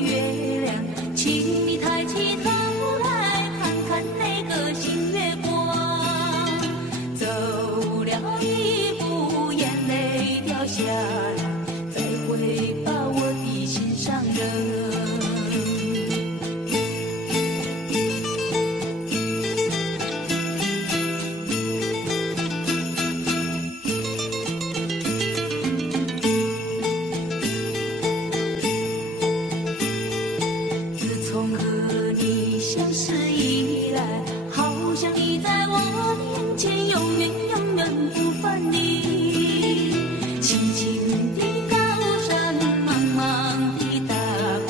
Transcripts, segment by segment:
月亮，请你抬起头来看看那个新月光。走了一步，眼泪掉下来，再会把我的心上人。相识以来，好像你在我面前永远永远不分离。轻轻的高山，茫茫的大海，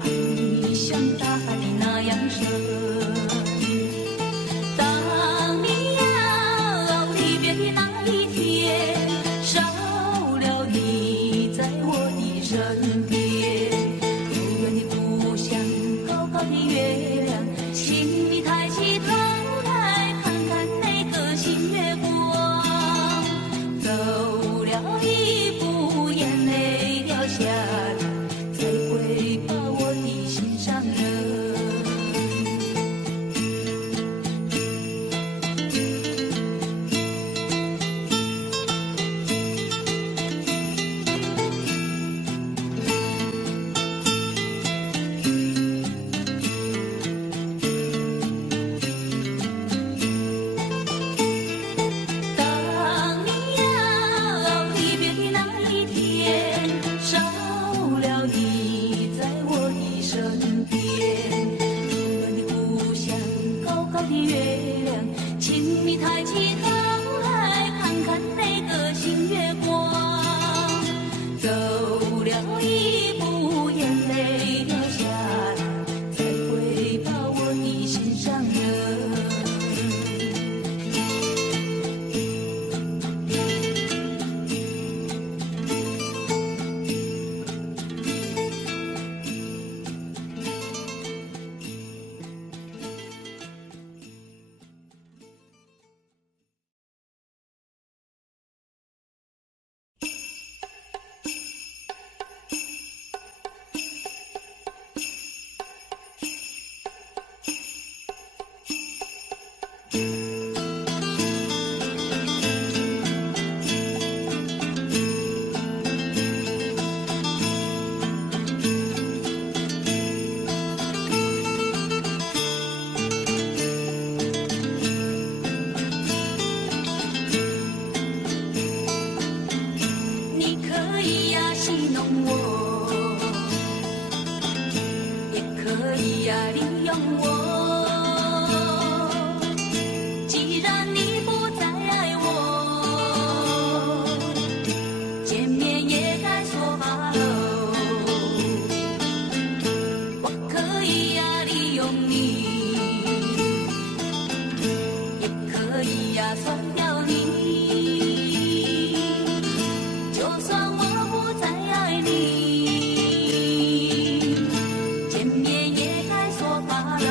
爱你像大海的那样深。当你要离别的那一天，少了你在我的身边，遥远的故乡，高高的月亮。请你抬起头来看看那个新月光。走了一步，眼泪掉下来，才会把我的心上人。请你抬起头来看看那个新月光。走了一步，眼泪掉下来，才会把我的心上人。戏弄我，也可以呀利用我。既然你不再爱我，见面也该说罢喽。我可以呀利用你，也可以呀甩掉你。就算我不再爱你，见面也该说罢了。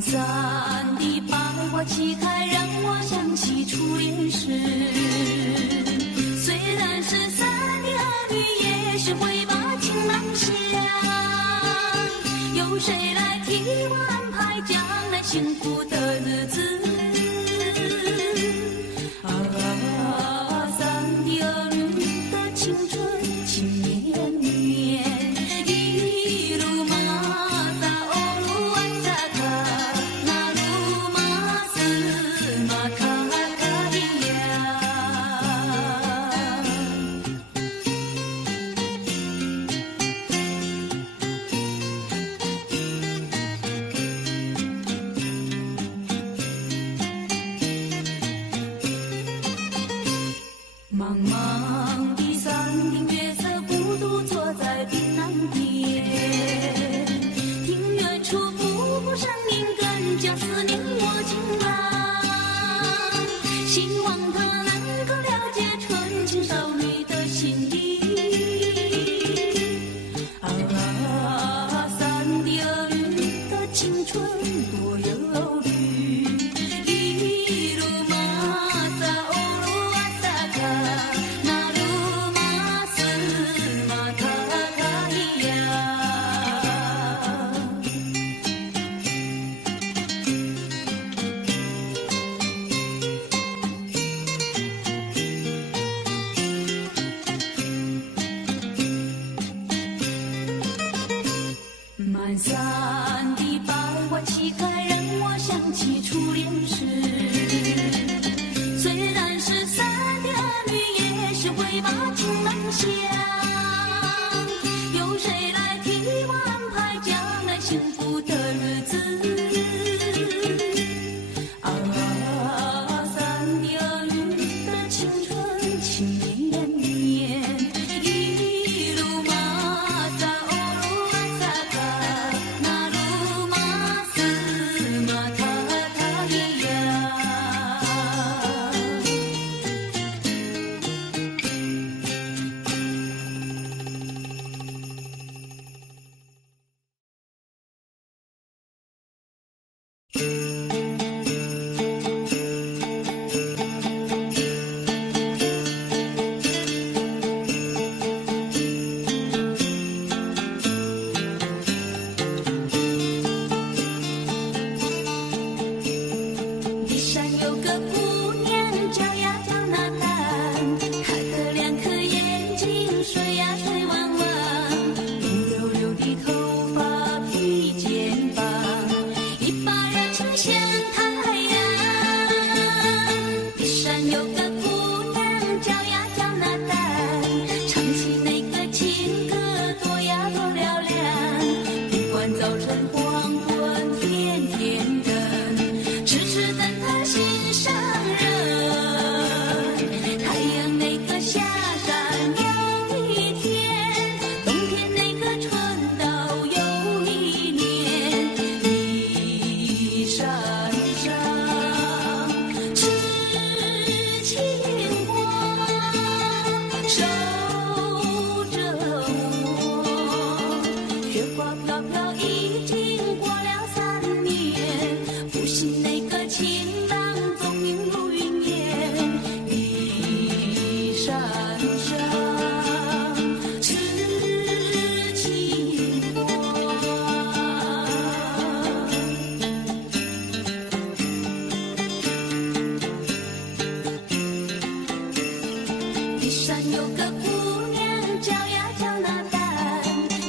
满山的百花齐开，让我想起初恋时。虽然是三的儿女，也是会把情郎想。有谁来替我安排将来幸福的日子？啊，三的儿女的青春情绵绵，一路马萨哦路啊萨卡，那路马斯马卡卡伊呀。茫茫的山顶，月色孤独坐在冰南边，听远处瀑布声音，更加思念我情郎。希望他能够了解纯情少女的心意。啊，三的儿女的青春多忧虑，一路马萨哦路啊萨卡，那路马斯马卡卡伊呀。满山的百花齐开，让我想起初恋时。虽然是三的儿女，也是会把情郎想。有谁来替我安排将来幸福的日子？啊，三的儿女的青春情绵绵，一路马萨哦路啊萨卡，那路马斯马卡卡伊呀。地上有个姑娘，叫呀叫那丹，她的两颗眼睛水呀水弯弯，乌溜溜的头发披肩膀，一把热情像太阳。地上有个姑娘，叫呀叫那丹，唱起那个情歌多呀多嘹亮，不管早晨黄昏天天等，痴痴等他心上人。太阳那个下山又一天，冬天那个春到又一年。一闪闪痴情花，守着我。雪花飘飘，已经过了3年，不信那个情郎踪影如云烟。一闪闪痴情花。地上有个姑娘，叫呀叫那丹，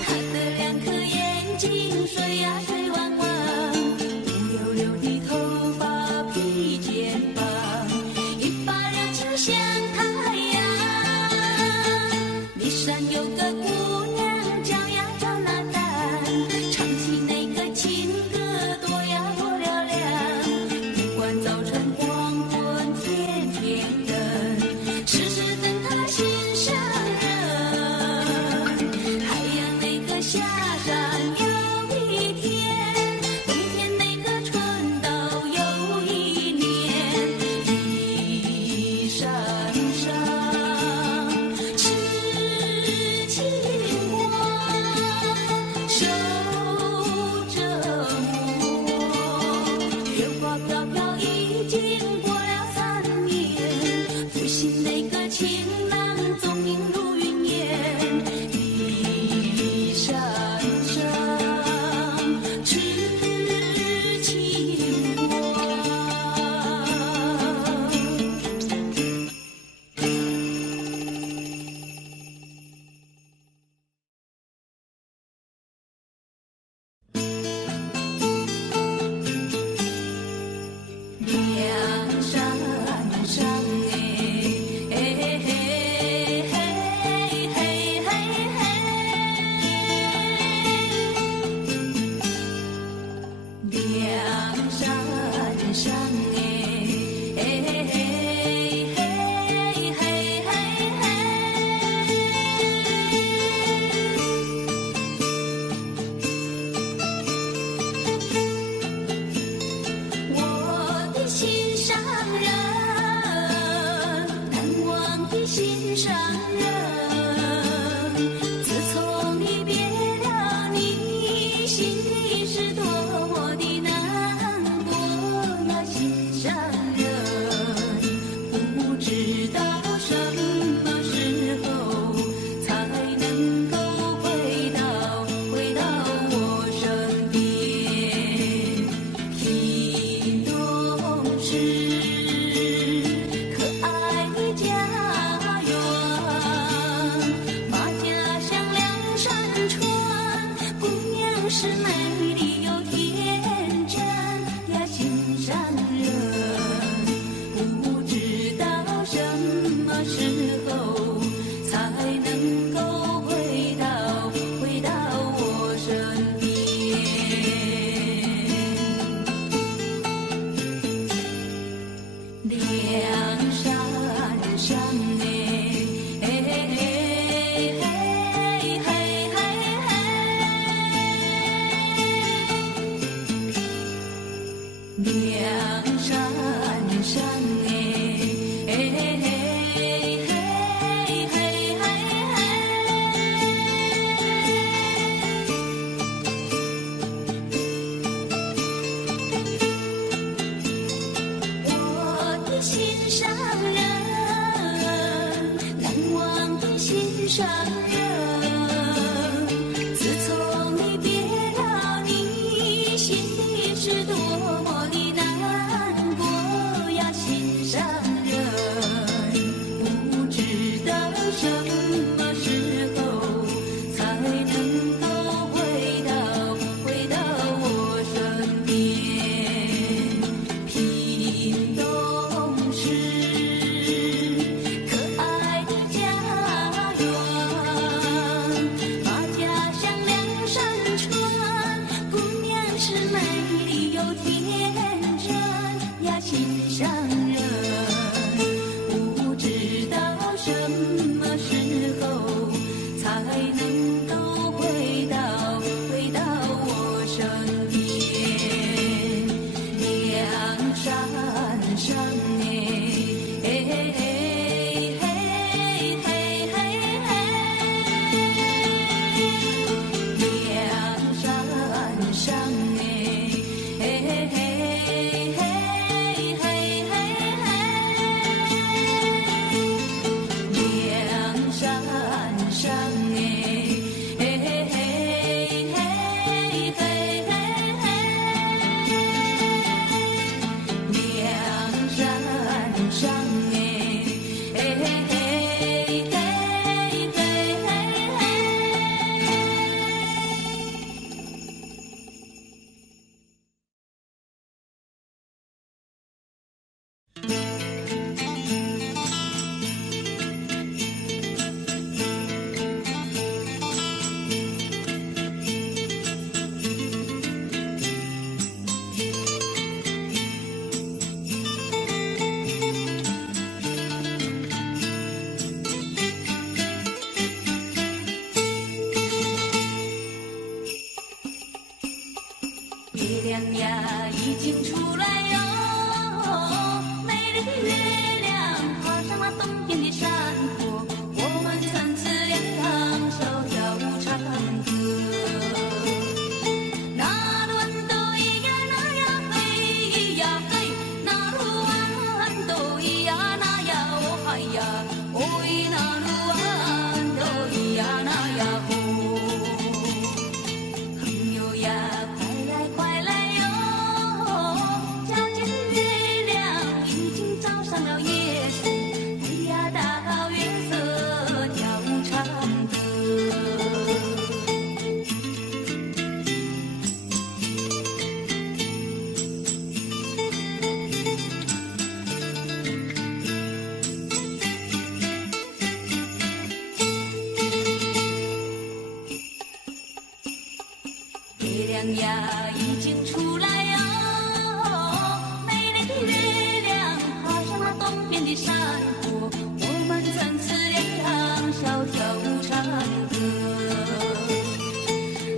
她的两颗眼睛水呀水弯弯，乌溜溜的头发披肩膀，一把热情像太阳。地上有个姑娘，叫呀叫那丹，唱起那个情歌多呀多嘹亮，不管早晨黄昏天天等，痴痴等他心上人。太阳那个下山又一天，冬天那个春到又一年。一闪心上人，自从你别了，你心里是多么的难过呀，心上人，不知道什么时候才能够回到我身边，听懂时。是美丽又天真呀，心上人，不知道什么时候才能够回到我身边。梁山上梁山上我的心上人，难忘的心上人，自从你别了，你心里是多么的难过呀，心上人，不知道什么时候才能够回到我身边，屏东市可爱的家园，把家乡梁山川，姑娘是美丽又天真呀，心上人，不知道什么时候才能够回到我身边。梁山上梁山上梁山上月亮呀已经出来哟，美丽的月亮爬上了东边的山坡，我们曾自两小跳舞唱歌。那路豌豆咿呀那呀嘿咿呀嘿，那路豌豆咿呀那呀哦嗨呀哦咿，那路豌豆咿呀那呀哦，朋友呀快来哟，皎洁的月亮已经照上了夜色，哎呀大好月色跳舞唱歌。月亮呀已经出来哟，美丽的月亮爬上了东边的山坡，我们曾自两小跳舞唱歌。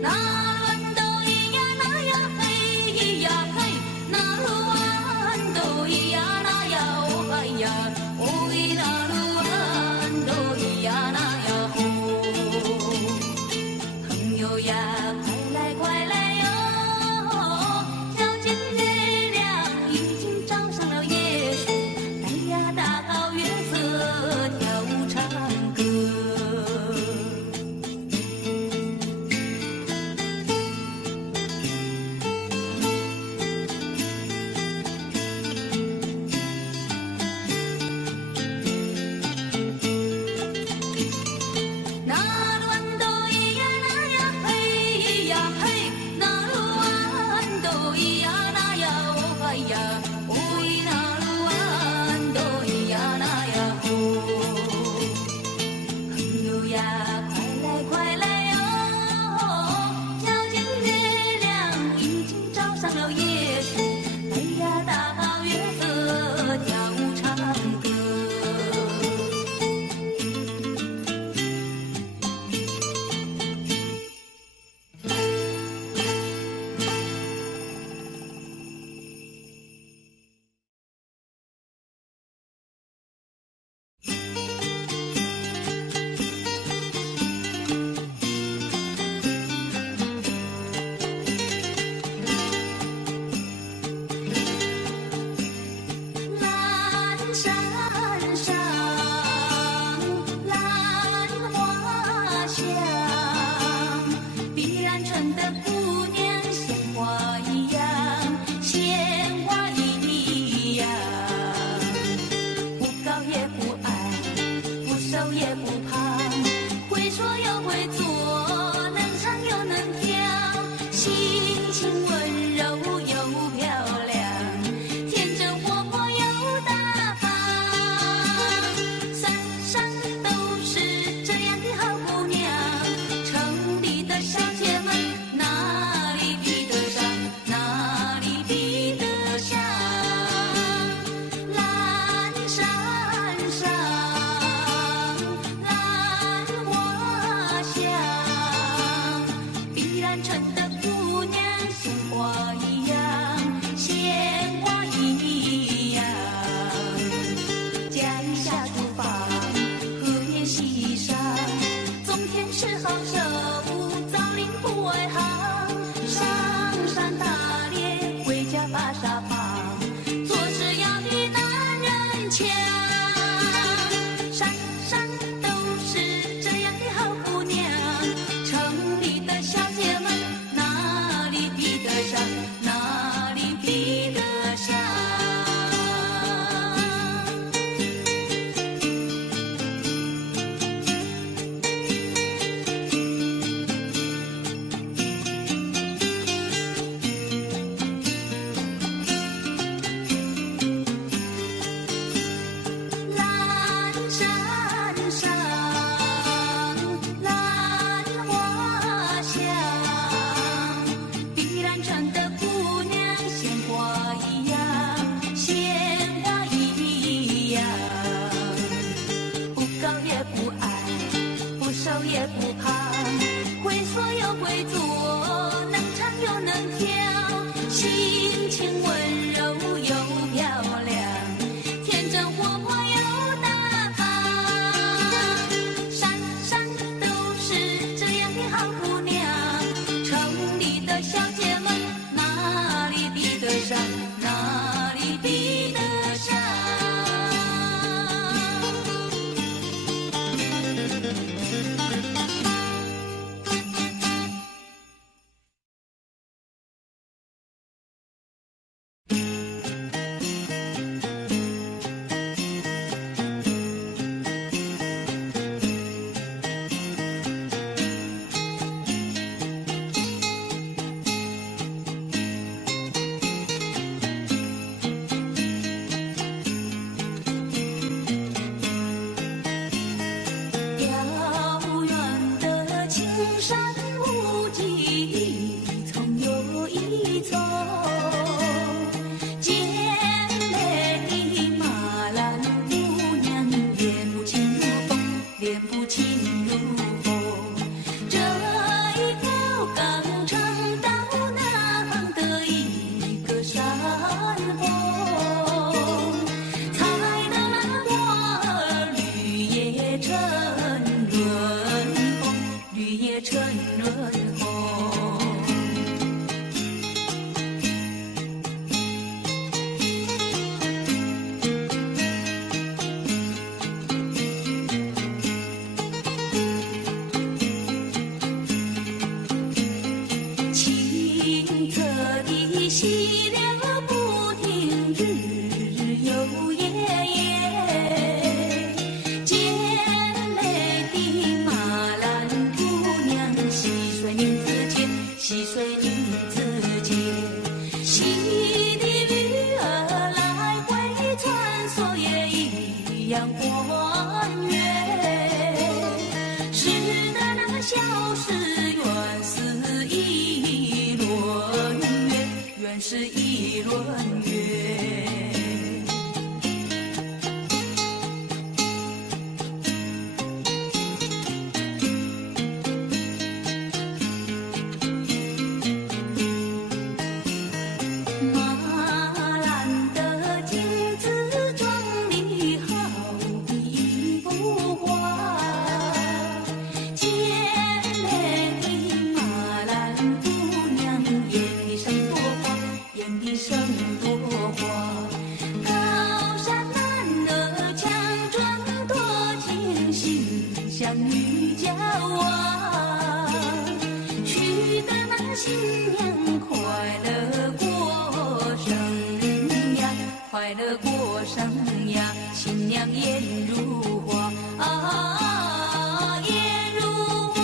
那豌豆咿呀那呀嘿咿呀嘿，那路豌豆咿呀那呀哦嗨呀哦咿，那路豌强。山山都是这样的好姑娘，城里的小姐们哪里比得上，哪里比得上？蓝山上，兰花香，碧兰城的姑娘鲜花一样，鲜花一样，不高也不矮，不瘦也不胖，会说又会做，能唱又能跳，心情温柔又漂亮，天真活泼又大方。山山都是这样的好姑娘，城里的小姐们哪里比得上，哪里比得上？遥远的青山无际，一丛又一丛，健美的马兰姑娘，脸不轻如风，脸不轻如风。这一条刚城到那旁的一个山峰，采得那花儿绿叶成润红，绿叶成润红。清澈的溪流不停，日日又夜夜，健美的马兰姑娘，细水宁子间，细水宁子间，溪的鱼儿来回穿梭，也一样欢悦。是的那小事原是一轮月，原是一轮月。马兰的镜子装里好比一幅画，健美的马兰姑娘，眼里生朵花，眼里生朵花。高山男儿强壮多情，心像女娇娃，娶的那新娘快乐过生呀，快乐过生呀，新娘颜如花啊，颜如花。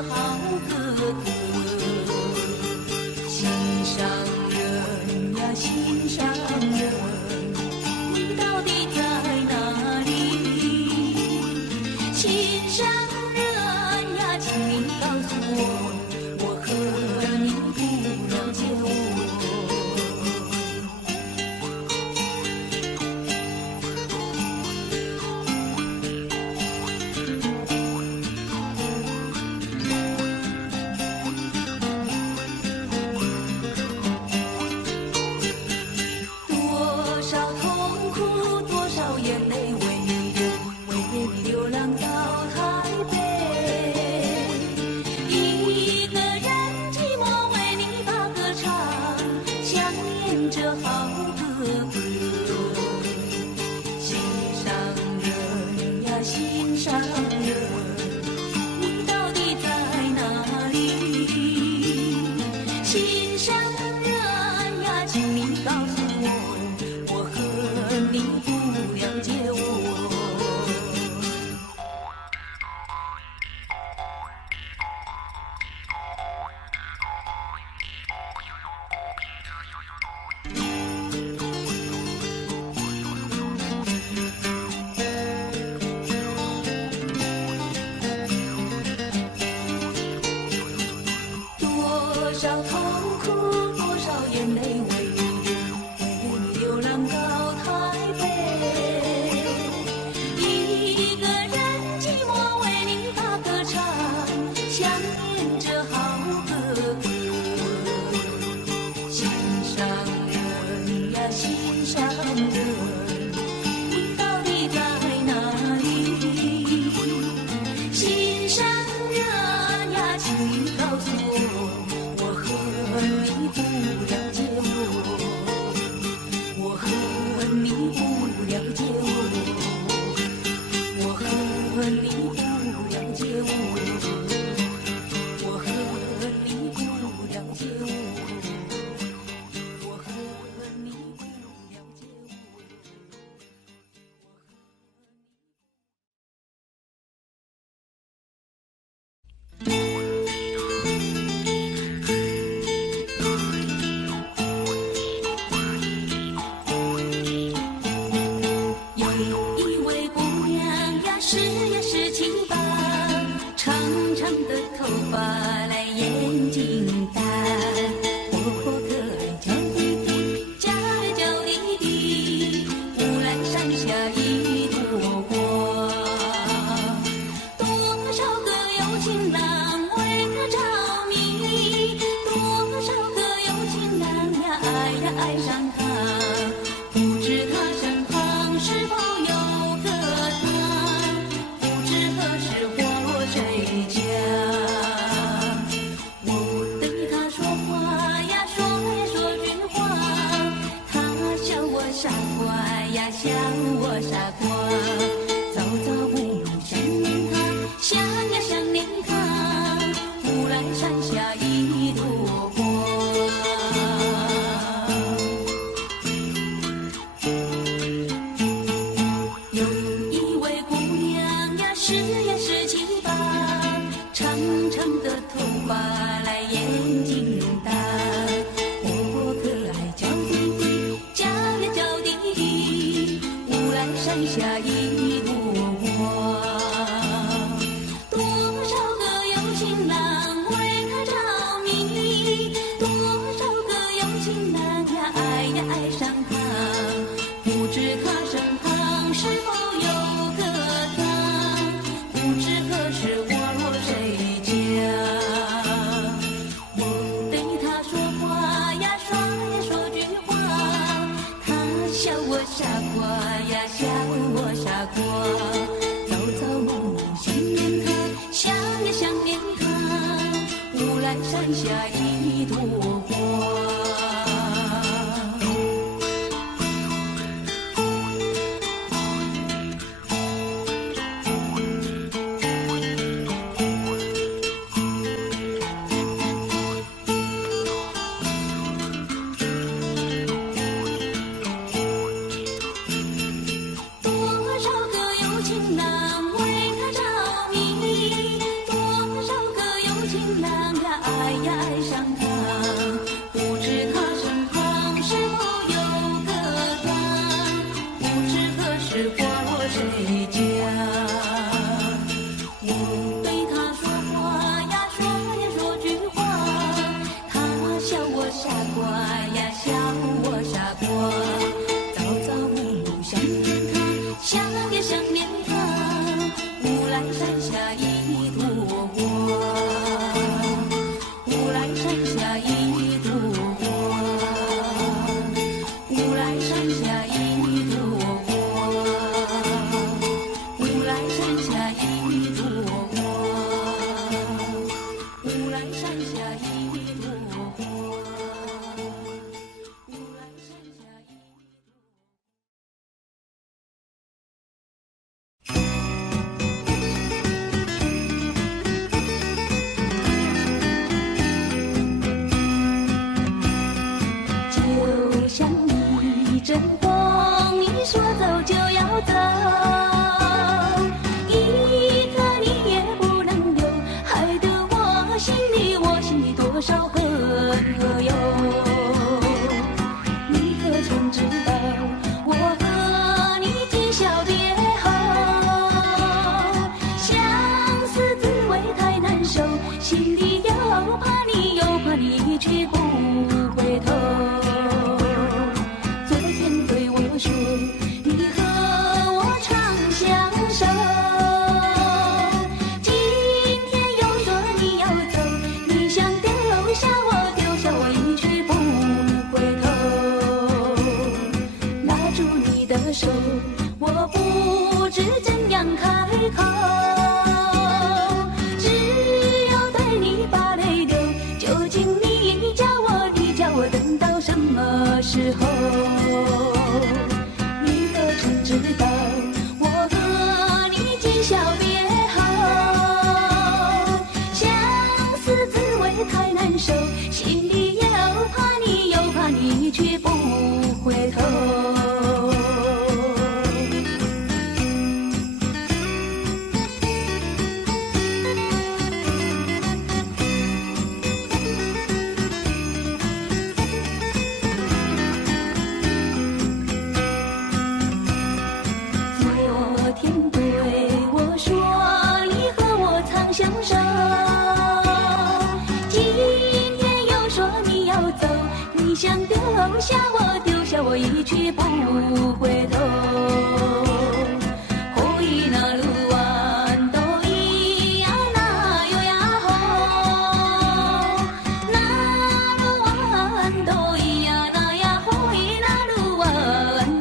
着好哥哥。心上人呀，心上人，你到底在哪里？心上人呀，请你告诉我，我和你不了解我。多少痛苦，多少眼泪为你流，为你流浪到台北。一个人寂寞为你把歌唱，想念着好哥哥。心上人呀，心上人，你到底在哪里？心上人呀，请你告诉我，我和你不了解我。多少痛苦，多少眼泪为你流，为你流浪到台北。一个人寂寞为你把歌唱，想念着好哥哥。心上人呀，心上人，你到底在哪里？心上人呀，请你告诉我，我和你不了解我，我和你不了解我，我和你不了解我，我和你不了解我，我和你不了解我。有一位姑娘呀，17八，长长的头发来眼睛大，活泼可爱娇滴滴，家里娇滴滴，乌兰山下一朵花。多少个有情郎为她着迷，多少个有情郎呀爱上她，不知她身旁是否有个他，不知何时活谁家。我对他说话呀，说句话，他笑我傻瓜呀，笑我傻瓜。早早为你想念他，想呀想念他，乌兰山下一朵花。有一位姑娘呀，17八，长长的头发来眼睛大，活泼可爱娇滴滴，叫呀叫滴滴，乌兰山下一朵花。多少个有情郎为她着迷，多少个有情郎呀爱上她，不知她身旁是否有个他，不知何时活谁家。我对他说话呀，说句话，他笑我傻瓜呀，笑我傻瓜。早早梦里想念他，想呀想念他，乌兰山下一朵花。心里多少恨和忧。你可曾知道，我和你今宵别后，相思滋味太难受，心里又怕你，又怕你去不回头。昨天对我说，你和我长相守。手，我不知怎样开口，只有对你把泪流。究竟你叫我等到什么时候？你可曾知道，我和你今宵别后，相思滋味太难受，心里又怕你，又怕你却不回头。相守，今天又说你要走，你想丢下我一去不回头。回那路弯多咿呀那哟呀吼，那路弯多咿呀那呀回那路弯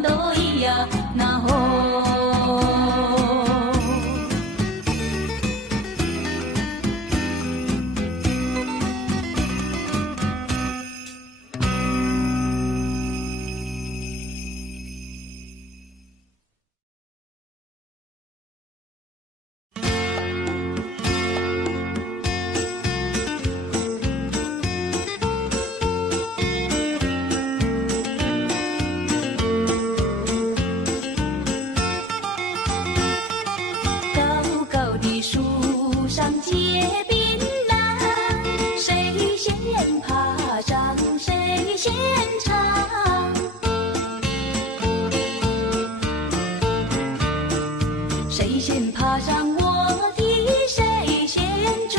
多咿呀那吼。结槟榔，谁先爬上谁先尝。谁先爬上我的谁先撞。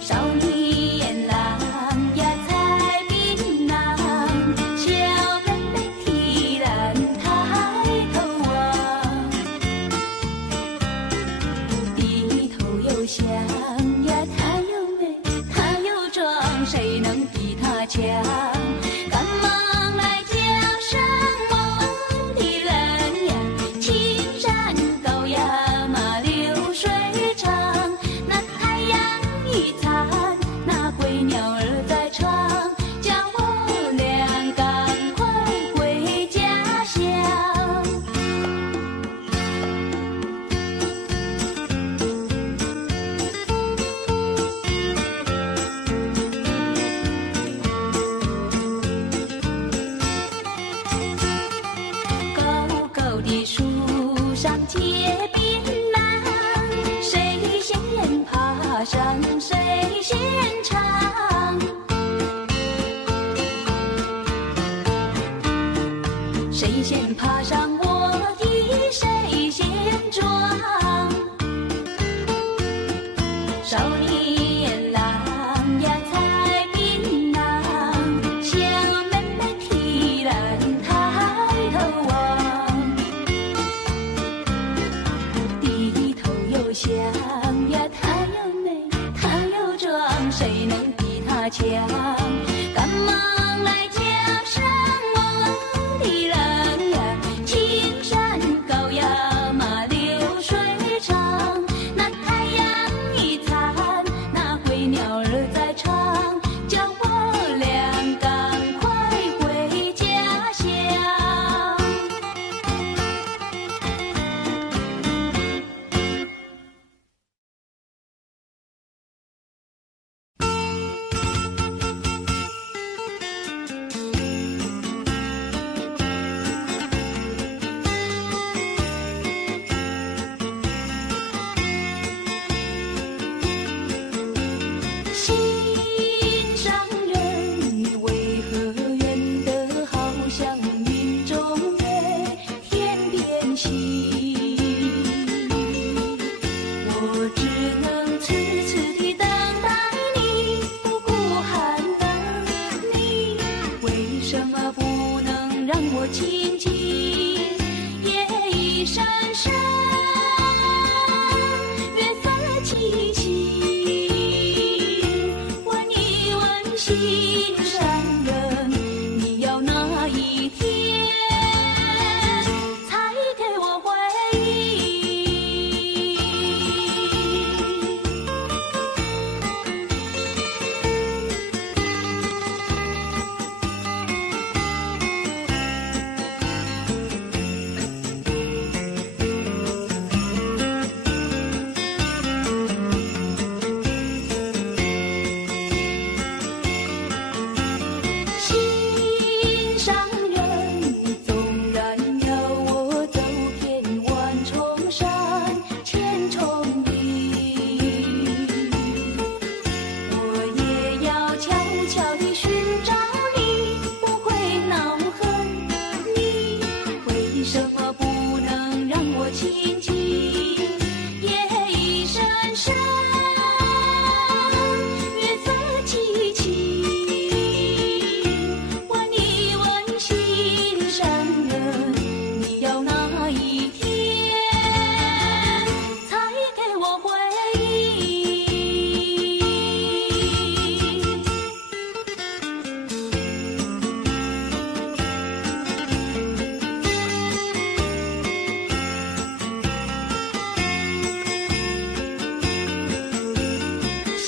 少年郎呀采槟榔，小妹妹提篮抬头望。想呀，他又美，他又壮，谁能比他强？赶忙来叫声我的人呀，青山高呀嘛流水长。那太阳一灿，那归鸟儿在唱，叫我俩赶快回家乡。的树上结槟榔，谁先爬上谁先尝。谁先爬上我的谁先撞。少年郎呀采槟榔，小妹妹提篮抬头望。想呀，他又美，他又壮，谁能比他强？赶忙来叫声我的人呀，青山高呀嘛流水长。那太阳一灿，那归鸟儿在唱，叫我俩赶快回家乡。能痴痴地等待你，不顾寒冷。你为什么不能让我亲近？夜已深深，月色凄凄。问一问心上人，你要哪一天才给我回应？心上人，你纵然要我走遍万重山千重岭，我也要悄悄地寻找你，不会恼恨。你为什么不能让我亲近？夜已深深，月色凄凄。问一问心上人，你要哪一天才给我回应？心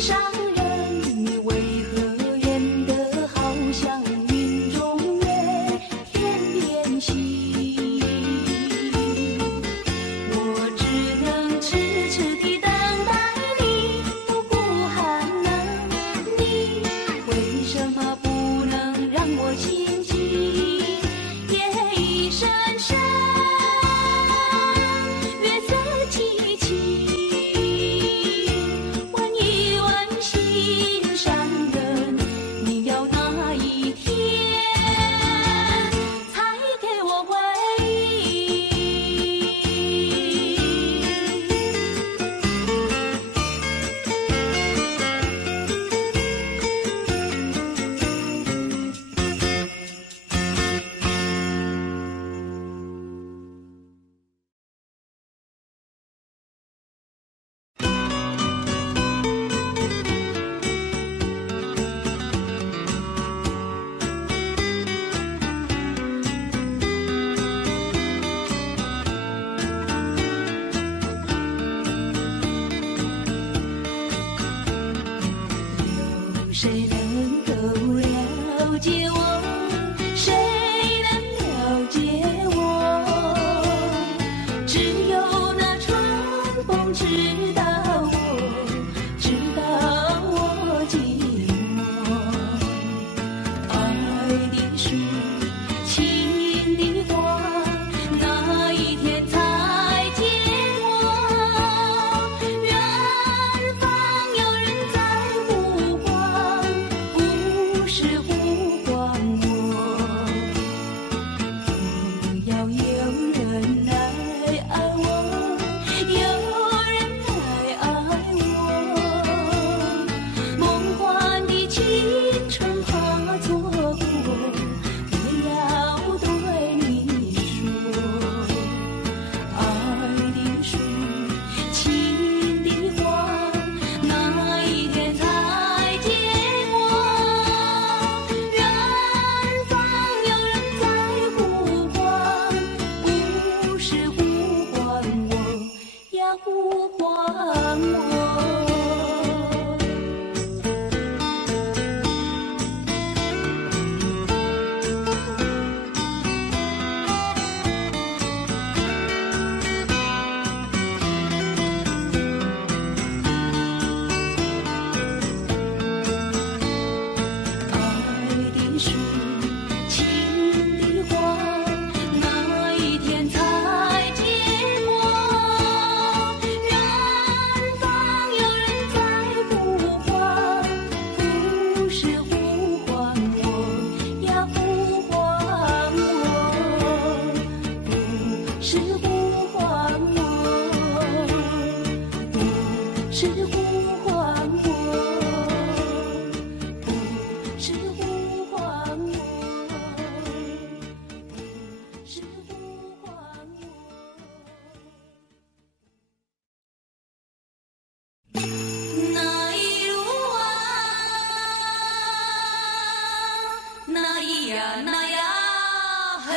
上人，你为何远得好像云中月，天边星？我只能痴痴地等待你，不顾寒冷。你为什么不能让我亲近？夜已深深，月色凄凄。问一问心上人，你要哪一天才给我回应？有谁能够了解我？谁能了解我？只有那春风知道我，知道我寂寞。爱的树，情的花，哪一天才结果？远方有人在呼唤，不是呼唤我。不要有人来爱我，有人来爱我。梦幻的青春化作果，我要对你说。爱的树，情的花，哪一天才结果？远方有人在呼唤，不是呼唤我，要呼唤我。爱的树，情的花，哪一天才结果？远方有是呼唤我，不是呼唤我，不是呼唤我。那一路啊，那一呀那呀嘿。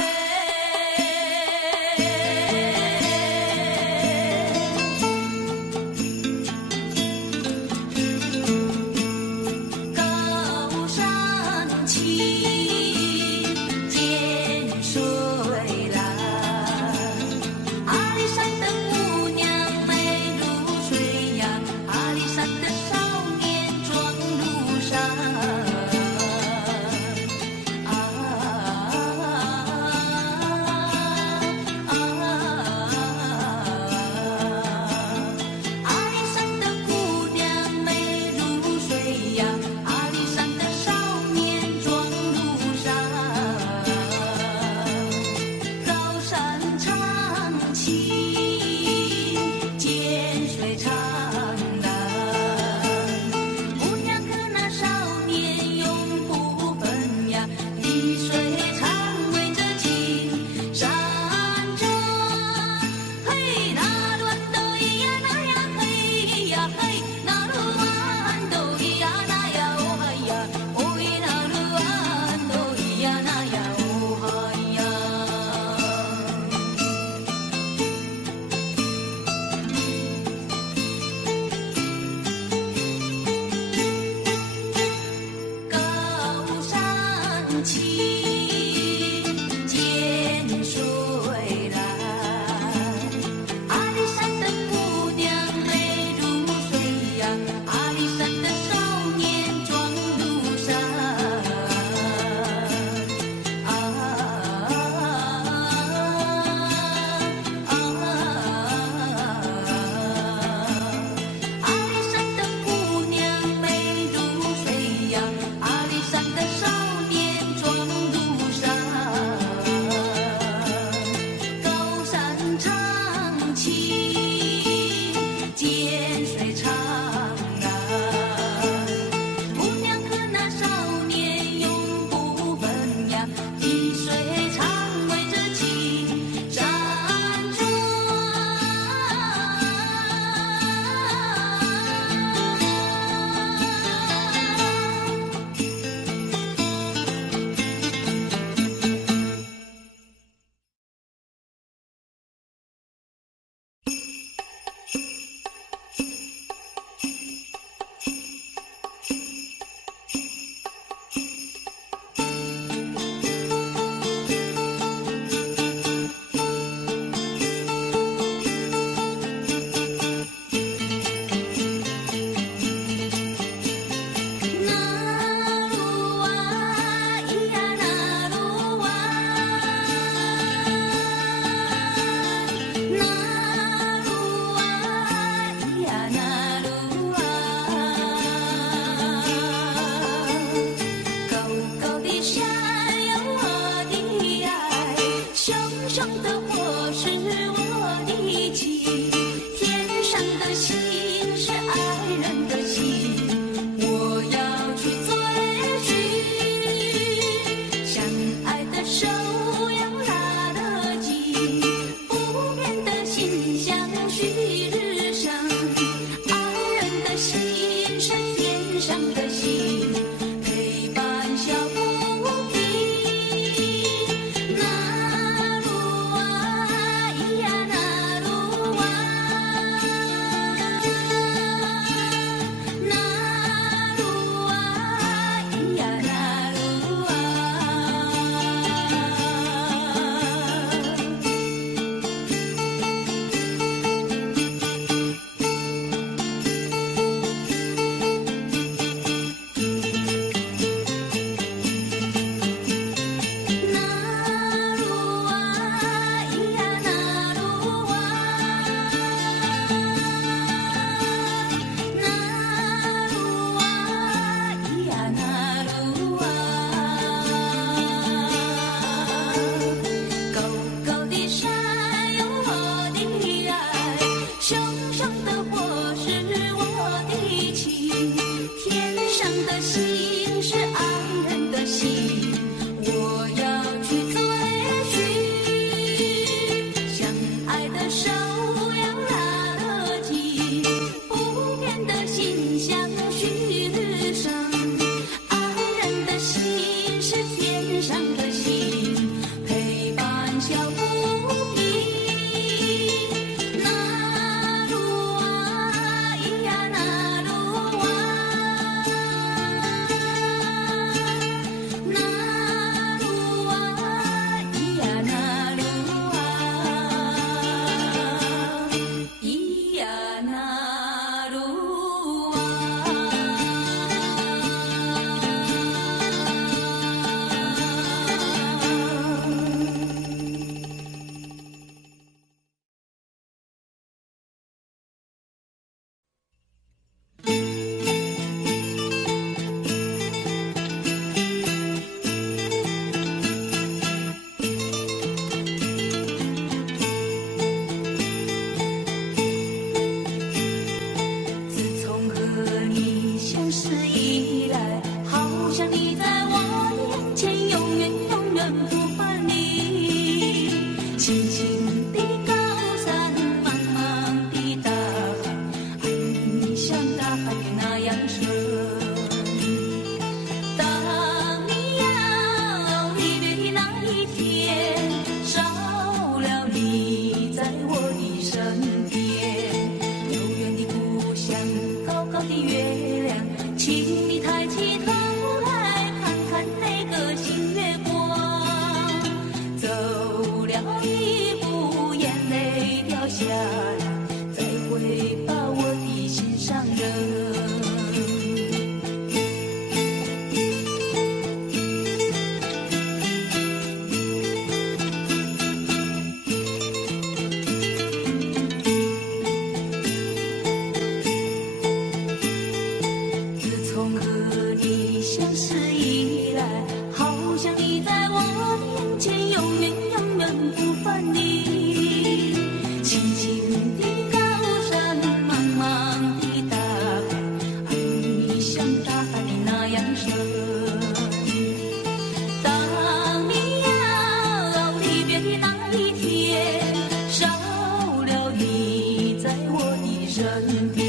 身边。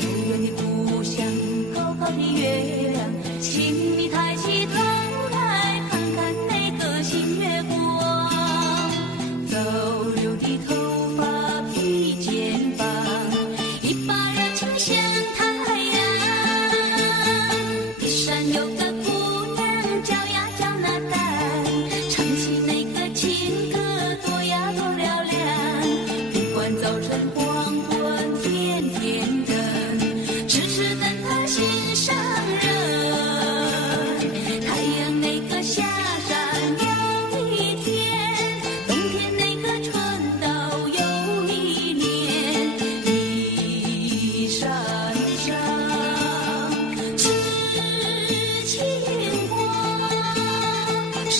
遥远的故乡，高高的月亮，请你抬起头来看看那个新月光。走溜的头发披肩膀，一把热情像太阳。地上有个姑娘叫呀叫那丹，唱起那个情歌多呀多嘹亮。不管早晨黄昏天天等，痴痴等她心上人。太阳那个下山有一天，冬天那个春到有一年。一闪闪是情光，守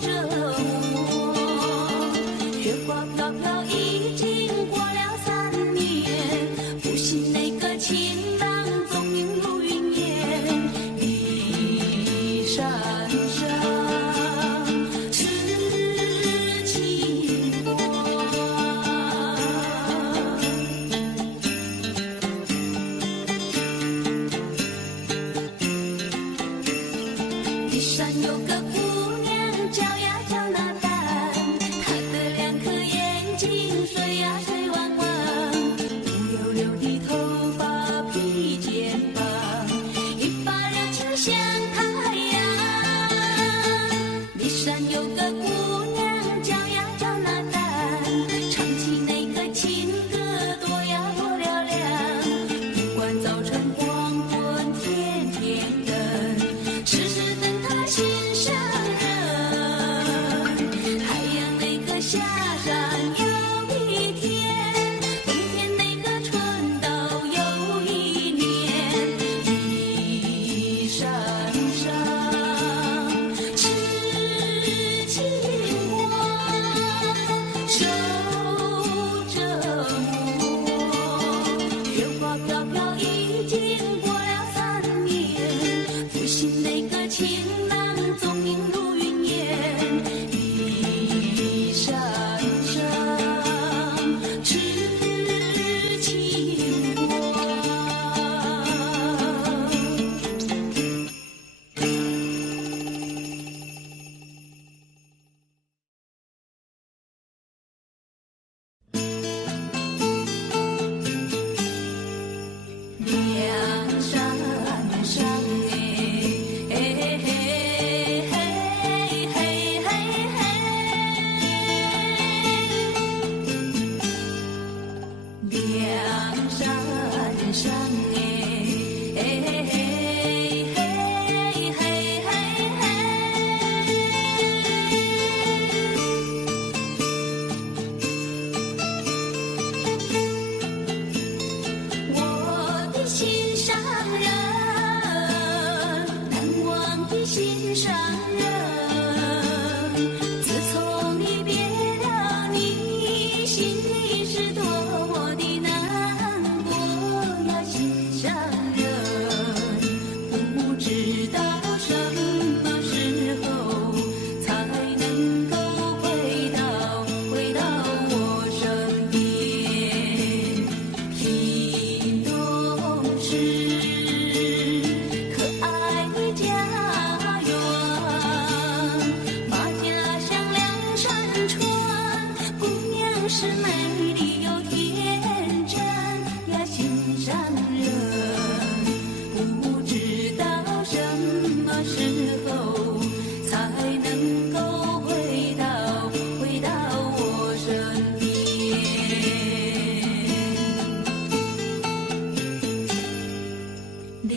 着我。雪花飘飘已经过了3年，不信那个情郎踪影如云烟。一闪闪是情光。地上有个姑娘叫呀叫那丹，她的2颗眼睛水呀水汪汪。乌溜溜的头发披肩膀，一把热情像太阳。地上有个姑娘叫呀叫那丹，唱起那个情歌多呀多嘹亮。不管早晨黄昏天天等，痴痴等她心上人。太阳那个下山有一天，冬天那个春到有一年。一闪闪是情光，守着我。雪花飘飘已经过了3年，不信那个情郎踪影如云烟。一闪闪是情光。梁山上哎，嘿嘿嘿嘿嘿嘿。梁山上哎，嘿嘿嘿嘿嘿我的心上人，难忘的心上人。自从你别了，你心里是多么的难过呀，心上人。不知道什么时候才能够回到我身边。屏东是可爱的家园，马家乡梁山川，姑娘是美丽又天真呀，心上人。不知道什么时候才能够回到我身边。梁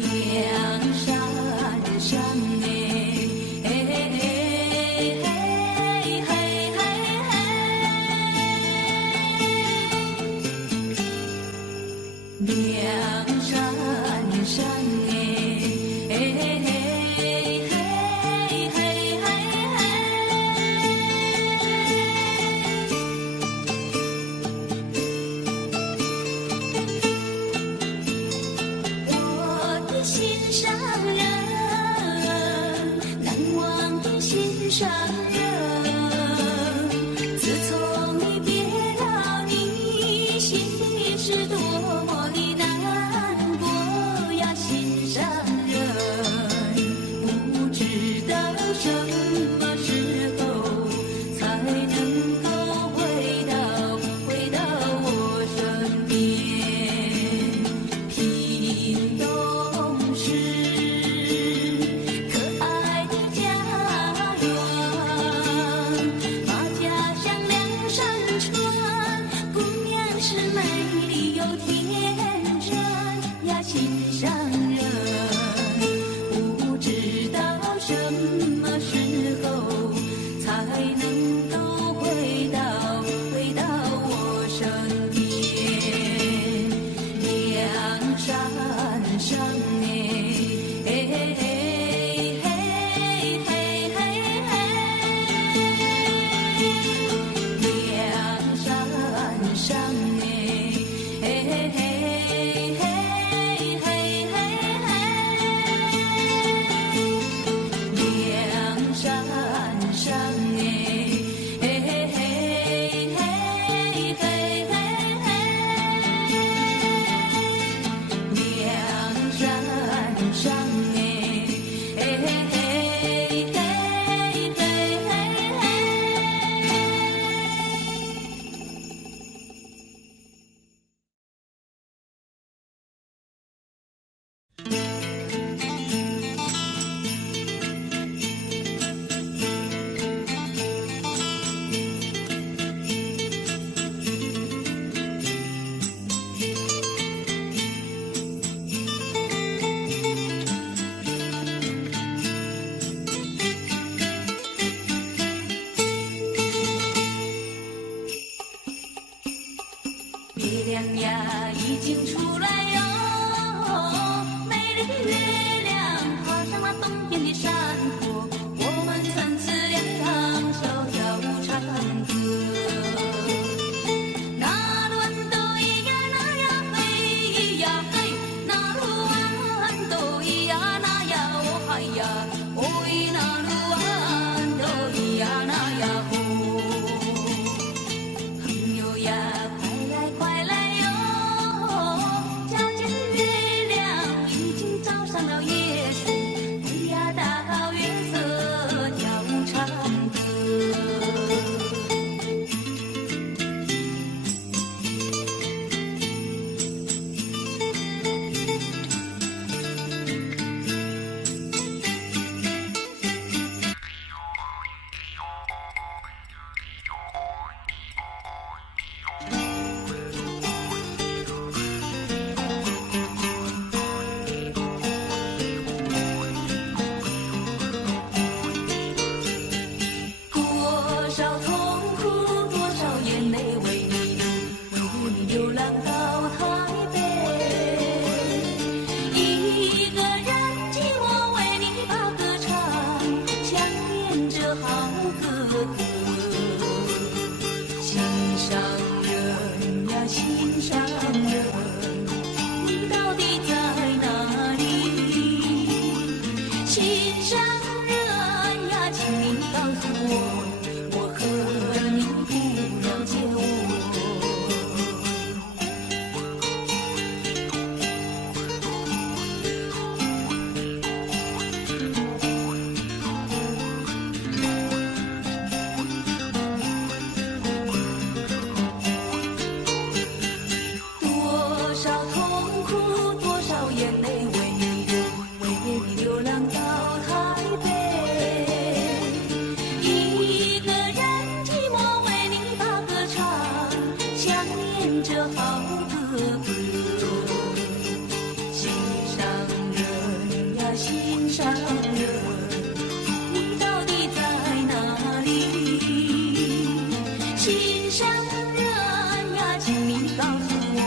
山上哎，嘿嘿嘿嘿嘿。梁山上哎，嘿嘿嘿嘿嘿嘿。我的心上人，难忘的心上人。自从你别了，你心里是多么的难过呀，心上人，不知道什么时候才能够回到我身边。屏东市可爱的家园，把家乡两山川，姑娘是美丽又天真呀，心上人，不知道什么时候才能够回到我身边。梁山上哎，嘿嘿嘿嘿嘿嘿，梁山上哎，嘿嘿嘿嘿嘿嘿，梁山上哎，嘿嘿嘿嘿嘿嘿。梁山上哎，嘿嘿嘿嘿嘿嘿。月亮呀，已经出来哟，美丽的月亮爬上了东边的山坡，我们曾自两手跳舞唱歌。那路豌豆咿呀那呀嘿咿呀嘿，那路豌豆咿呀那呀哦嗨呀哦咿，那路豌豆咿呀那呀哦。朋友呀，快来哟！皎洁的月亮已经照上了夜色，飞呀到月色跳舞唱歌。多少痛苦，多少眼泪为你流浪到台北。一个人寂寞为你把歌唱，想念这好哥哥。心上人呀，心上人，你到底在哪里？心上人呀，请你告诉我，我和你不了解我。多少痛苦，多少眼泪为你流浪到台北。一个人寂寞为你把歌唱，想念这好哥哥。心上人呀，心上人，你到底在哪里？心上人呀，请你告诉我，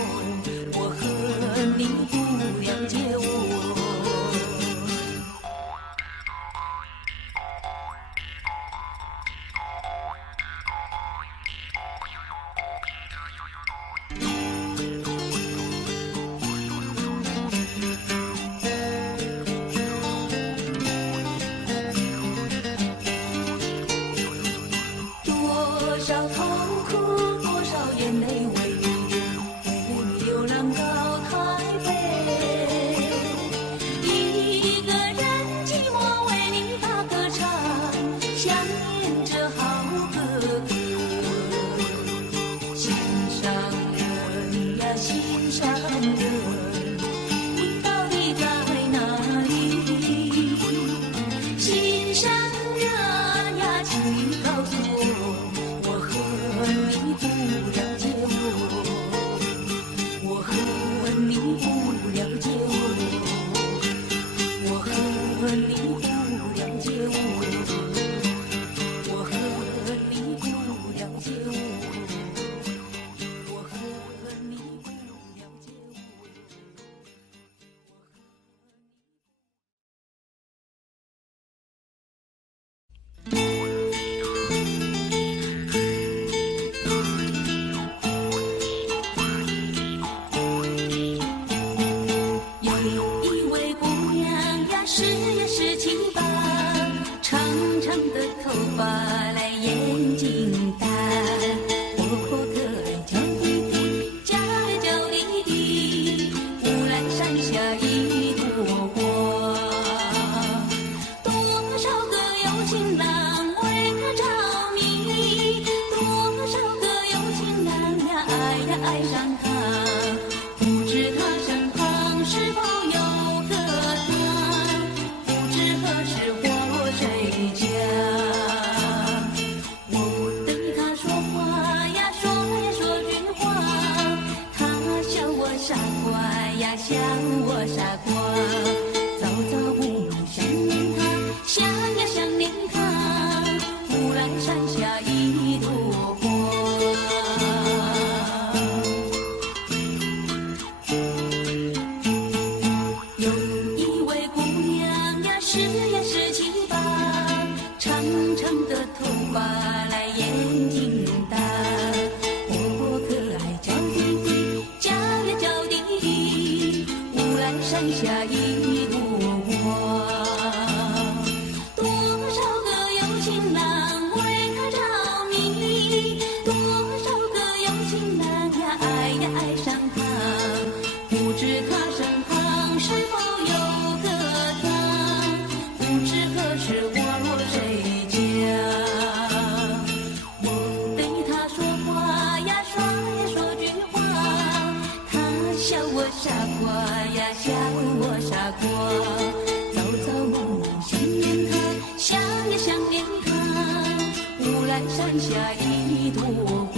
我和你不了解我。多少痛苦，多少眼泪为你呀，笑我傻瓜。朝朝暮暮想念他，想呀想念他。忽然山下一朵花。有一位姑娘呀，是呀是七八，长长的头发来眼睛大，活泼可爱叫滴滴，叫呀叫滴滴。忽然山下一朵花，多少个有情郎为她着迷，多少个有情郎呀爱呀爱上她，不知她身旁是否有个他，不知何时花落谁家。我对他说话呀，说呀说句话，他笑我傻瓜呀，笑我傻瓜。朝朝暮暮想念他，想呀想念他。忽然山下一朵花。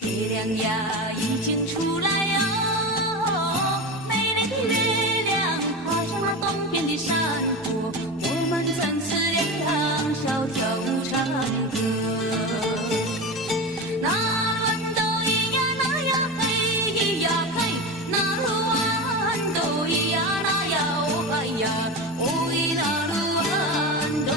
月亮呀，已经出来哦，美丽的月亮爬上那东边的山坡，我们曾是两小跳唱歌。那鸾斗咿呀那呀嘿咿呀嘿，那鸾斗咿呀那呀哦哎呀，哦咿那鸾斗。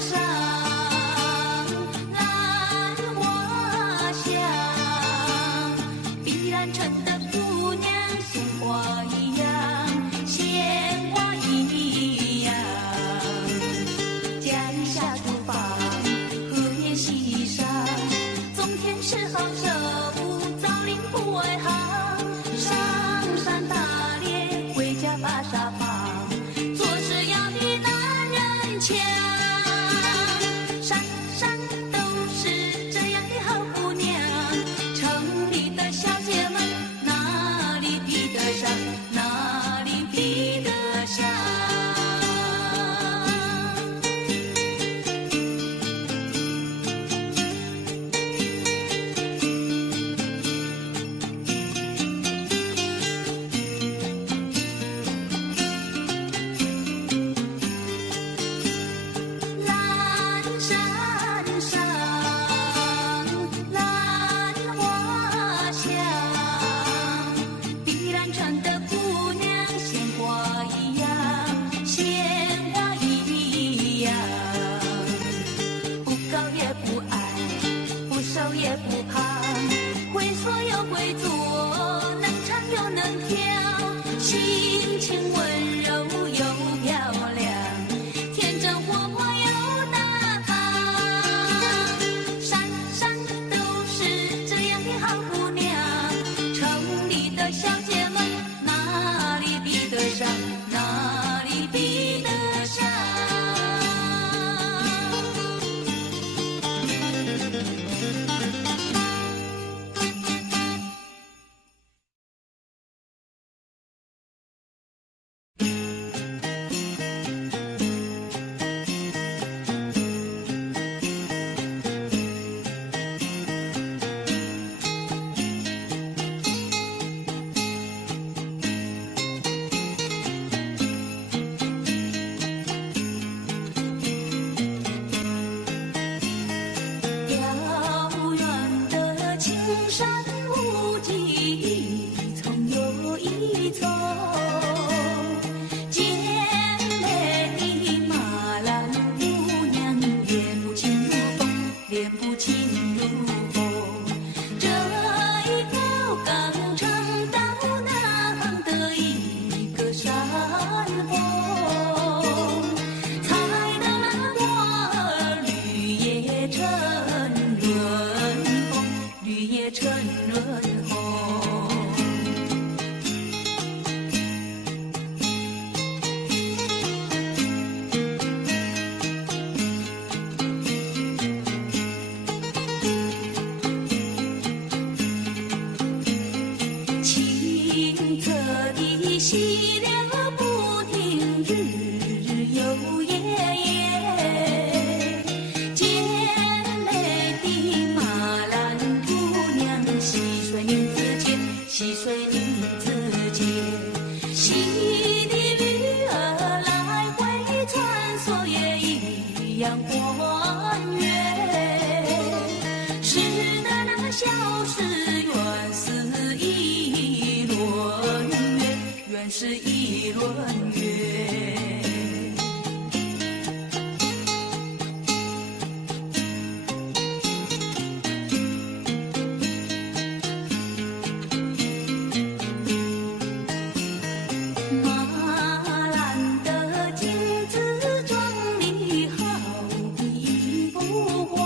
上兰花香，碧兰城的姑娘鲜花一样，鲜花一样。家里下厨房，荷叶溪上，种田是好手，造林不外行。上山打猎，回家把沙放，做事要比男人强。山上都是这样的好姑娘，城里的小姐们哪里比得上，哪里比得上？蓝山上兰花香，碧兰城的姑娘鲜花一样，鲜花一样。不高也不矮，不瘦也不胖，会说又会做，能唱又能跳，心情温柔又漂亮，天真活泼又大方。山上都是这样的好姑娘，城里的小姐们哪里比得上，哪里比得上？遥远的青山无际，一丛又一丛，健美的马兰姑娘，脸不轻如风，脸不轻如风。这一条刚成到那的一个山峰，采得那花绿叶成润红，绿叶成润红。清澈的溪流不停，日日又夜夜。健美的马兰姑娘，细水女子节，细水女子节。溪的鱼儿来回穿梭，也一样欢悦。诗的那小诗，原是一轮月，原是一轮月。马兰的镜子装里好比一幅画，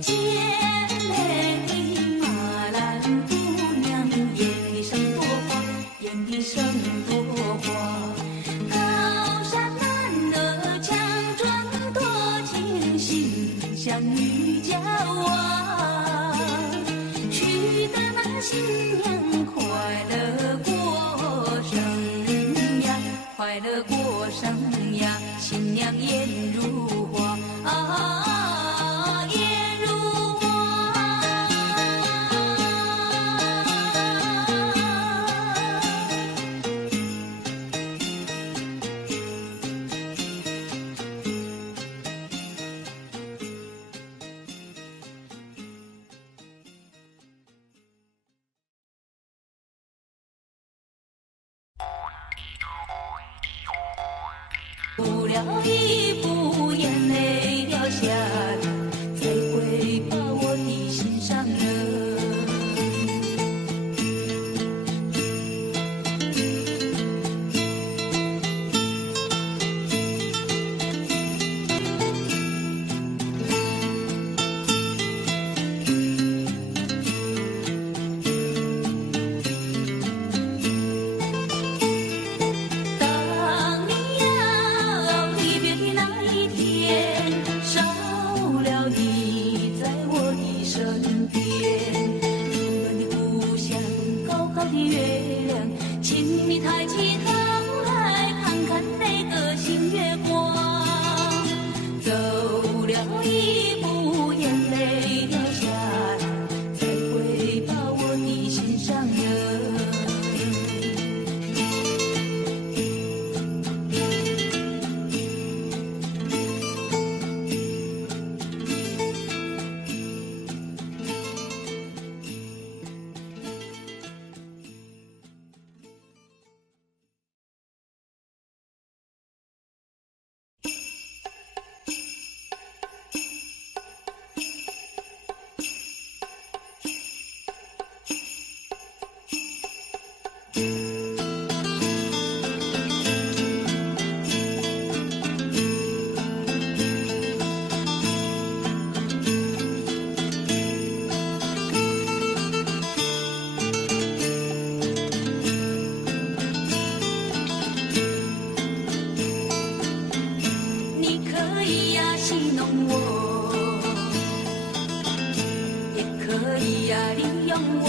健美的马兰姑娘，眼里生朵花，眼里生朵花。高山男儿强壮多情，心像玉娇娃，娶得那新娘快乐过生呀，快乐过生呀，新娘颜如花啊，颜如花。补了一补。戏弄我，也可以呀利用我。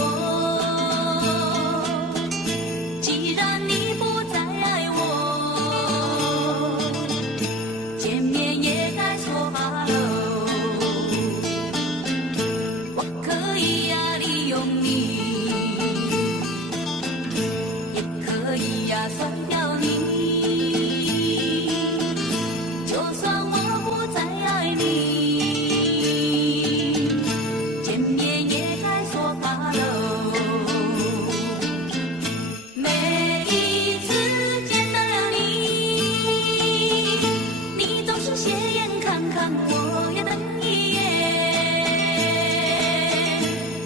既然你不再爱我，见面也该说哈喽。我可以呀利用你，也可以呀甩掉你。就算我不再爱你，见面也该说哈喽。每一次见到了你，你总是斜眼看看我，也瞪一眼。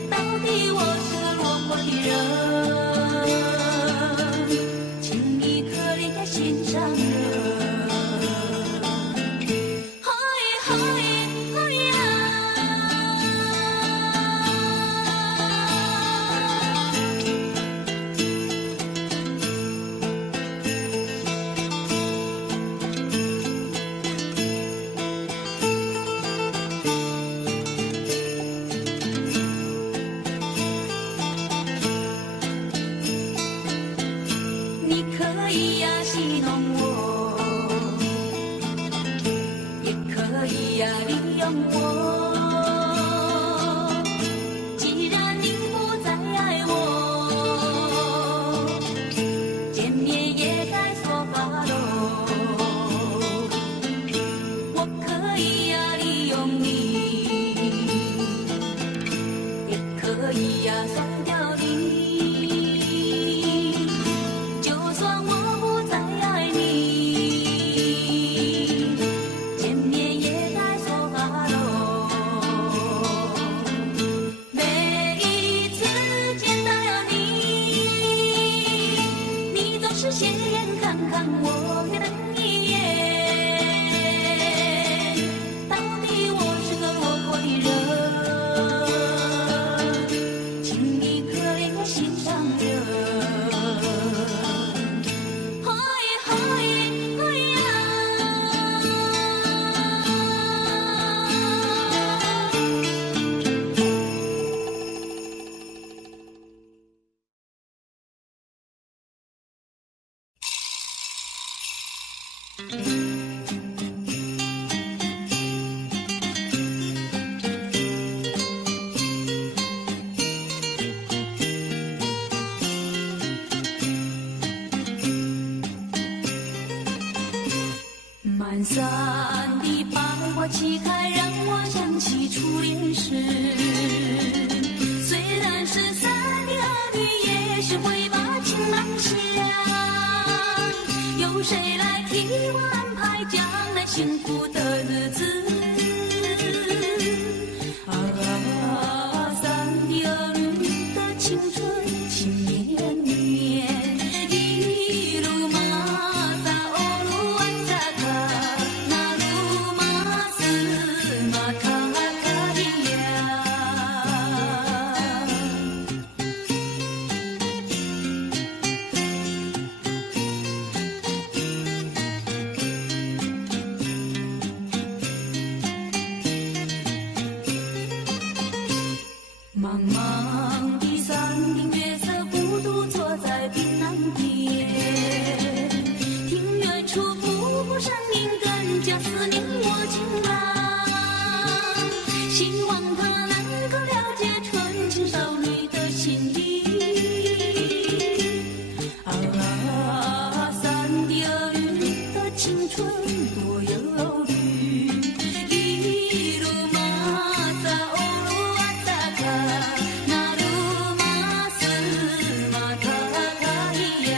到底我是个落魄的人，请你可怜下心上人。你可以呀戏弄我，也可以呀利用我。既然你不再爱我，见面也该说哈喽。我可以呀利用你，也可以呀甩掉你。就算我不再爱你，见面也该说哈喽。每一次见到了你，你总是斜眼看看我，也瞪一眼。到底我是个落魄的人，请你可怜我心上人。满山的百花齐开，让我想起初恋时。虽然是山的儿女，也是会把情郎想。有谁来替我安排将来幸福的日子？啊，山的儿女的青春情绵绵，一路马萨欧路安萨卡，那路马斯马卡卡的呀。茫茫的山顶，月色孤独坐在冰南边，听远处瀑布声音，更加思念我情郎。希望他能够了解纯情少女的心意。啊，山的儿女的青春多忧虑，一路马萨欧路阿萨卡，那路马斯马卡卡伊呀。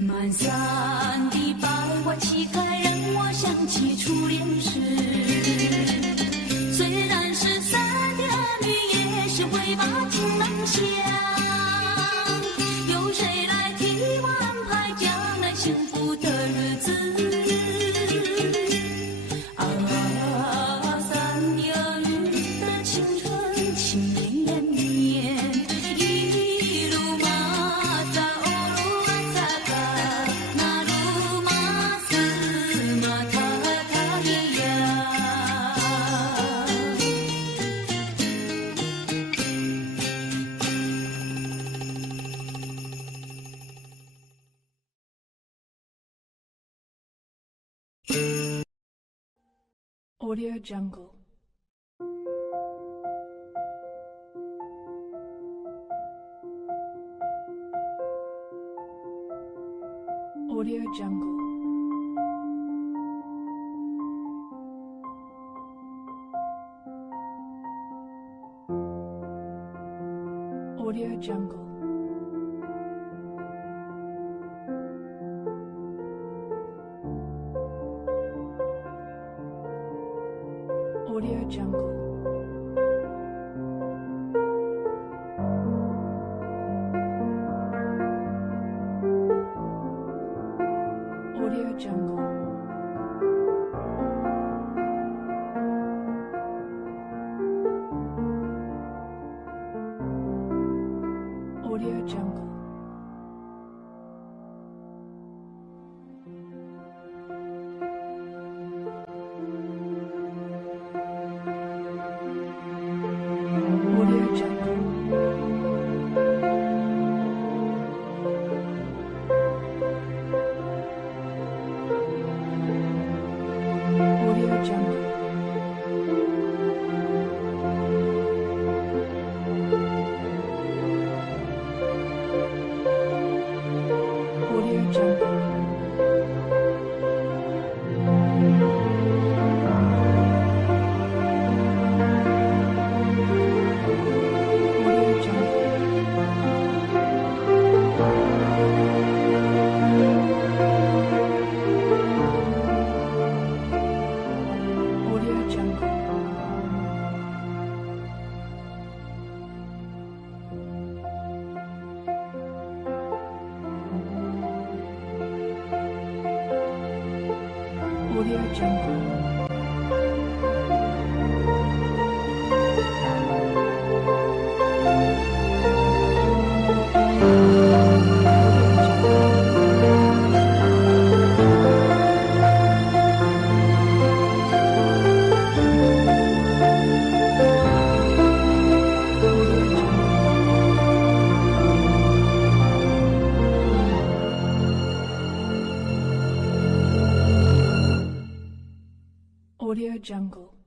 满山的百花齐开，让我想起初恋时。虽然是山的儿女，也是会把情郎想。有谁来替我安排将来幸福的日子？啊。Audio Jungle. Audio Jungle. Audio Jungle. Audio Jungle. Audio Jungle. Audio Jungle. Audio Jungle. Audio Jungle. Audio Jungle. Audio Jungle. Audio Jungle. Audio Jungle. Audio Jungle.